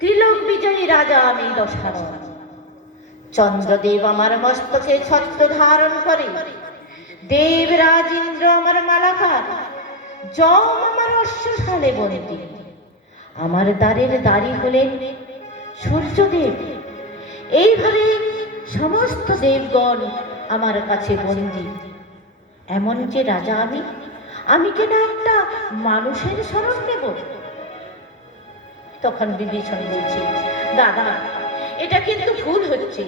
তিলক বিজয়ী রাজা আমি দশরথ। চন্দ্রদেব আমার মস্তকে ছত্র ধারণ করে, দেবরাজ ইন্দ্র আমার মালাকার, যম আমার অশ্বশালে বন্দী। আমার দ্বারের দ্বারী হলেন সূর্যদেব। এইভাবে সমস্ত দেবগণ আমার কাছে বন্দী। এমন যে রাজা আমি কেন একটা মানুষের শরণ নেব? তখন বিভীষণ বলছে, দাদা এটা কিন্তু ভুল হচ্ছে।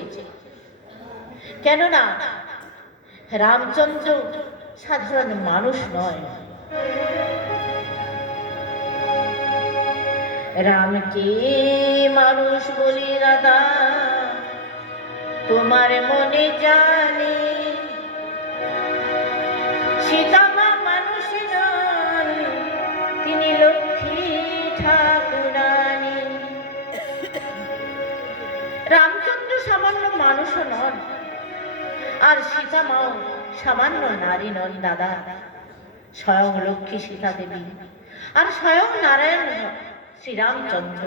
কেননা রামচন্দ্র সাধারণ মানুষ নয়। রামকে মানুষ বলি দাদা তোমার মনে জানি, সীতা মা মানুষ নন, তিনি লক্ষ্মী ঠাকুরানী। রামচন্দ্র সামান্য মানুষও নন, আর সীতা মাও সামান্য নারী নন দাদা। স্বয়ং লক্ষ্মী সীতা দেবী আর স্বয়ং নারায়ণ শ্রীরামচন্দ্র,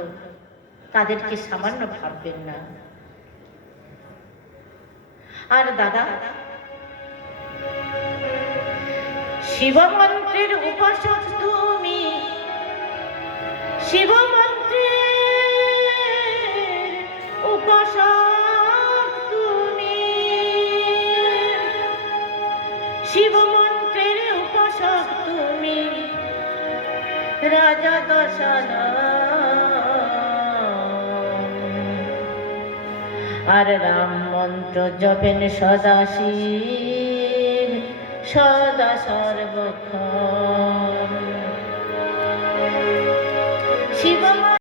তাদেরকে সামান্য ভাববেন না। আর দাদা শিবমন্ত্রের উপাসক তুমি, শিবমন্ত্রের উপাসক তুমি, শিবমন্ত্রের উপাসক তুমি রাজা দশরথ। আর রাম মন্ত্র জপেন সদা শিব, সদা সর্বক্ষণ।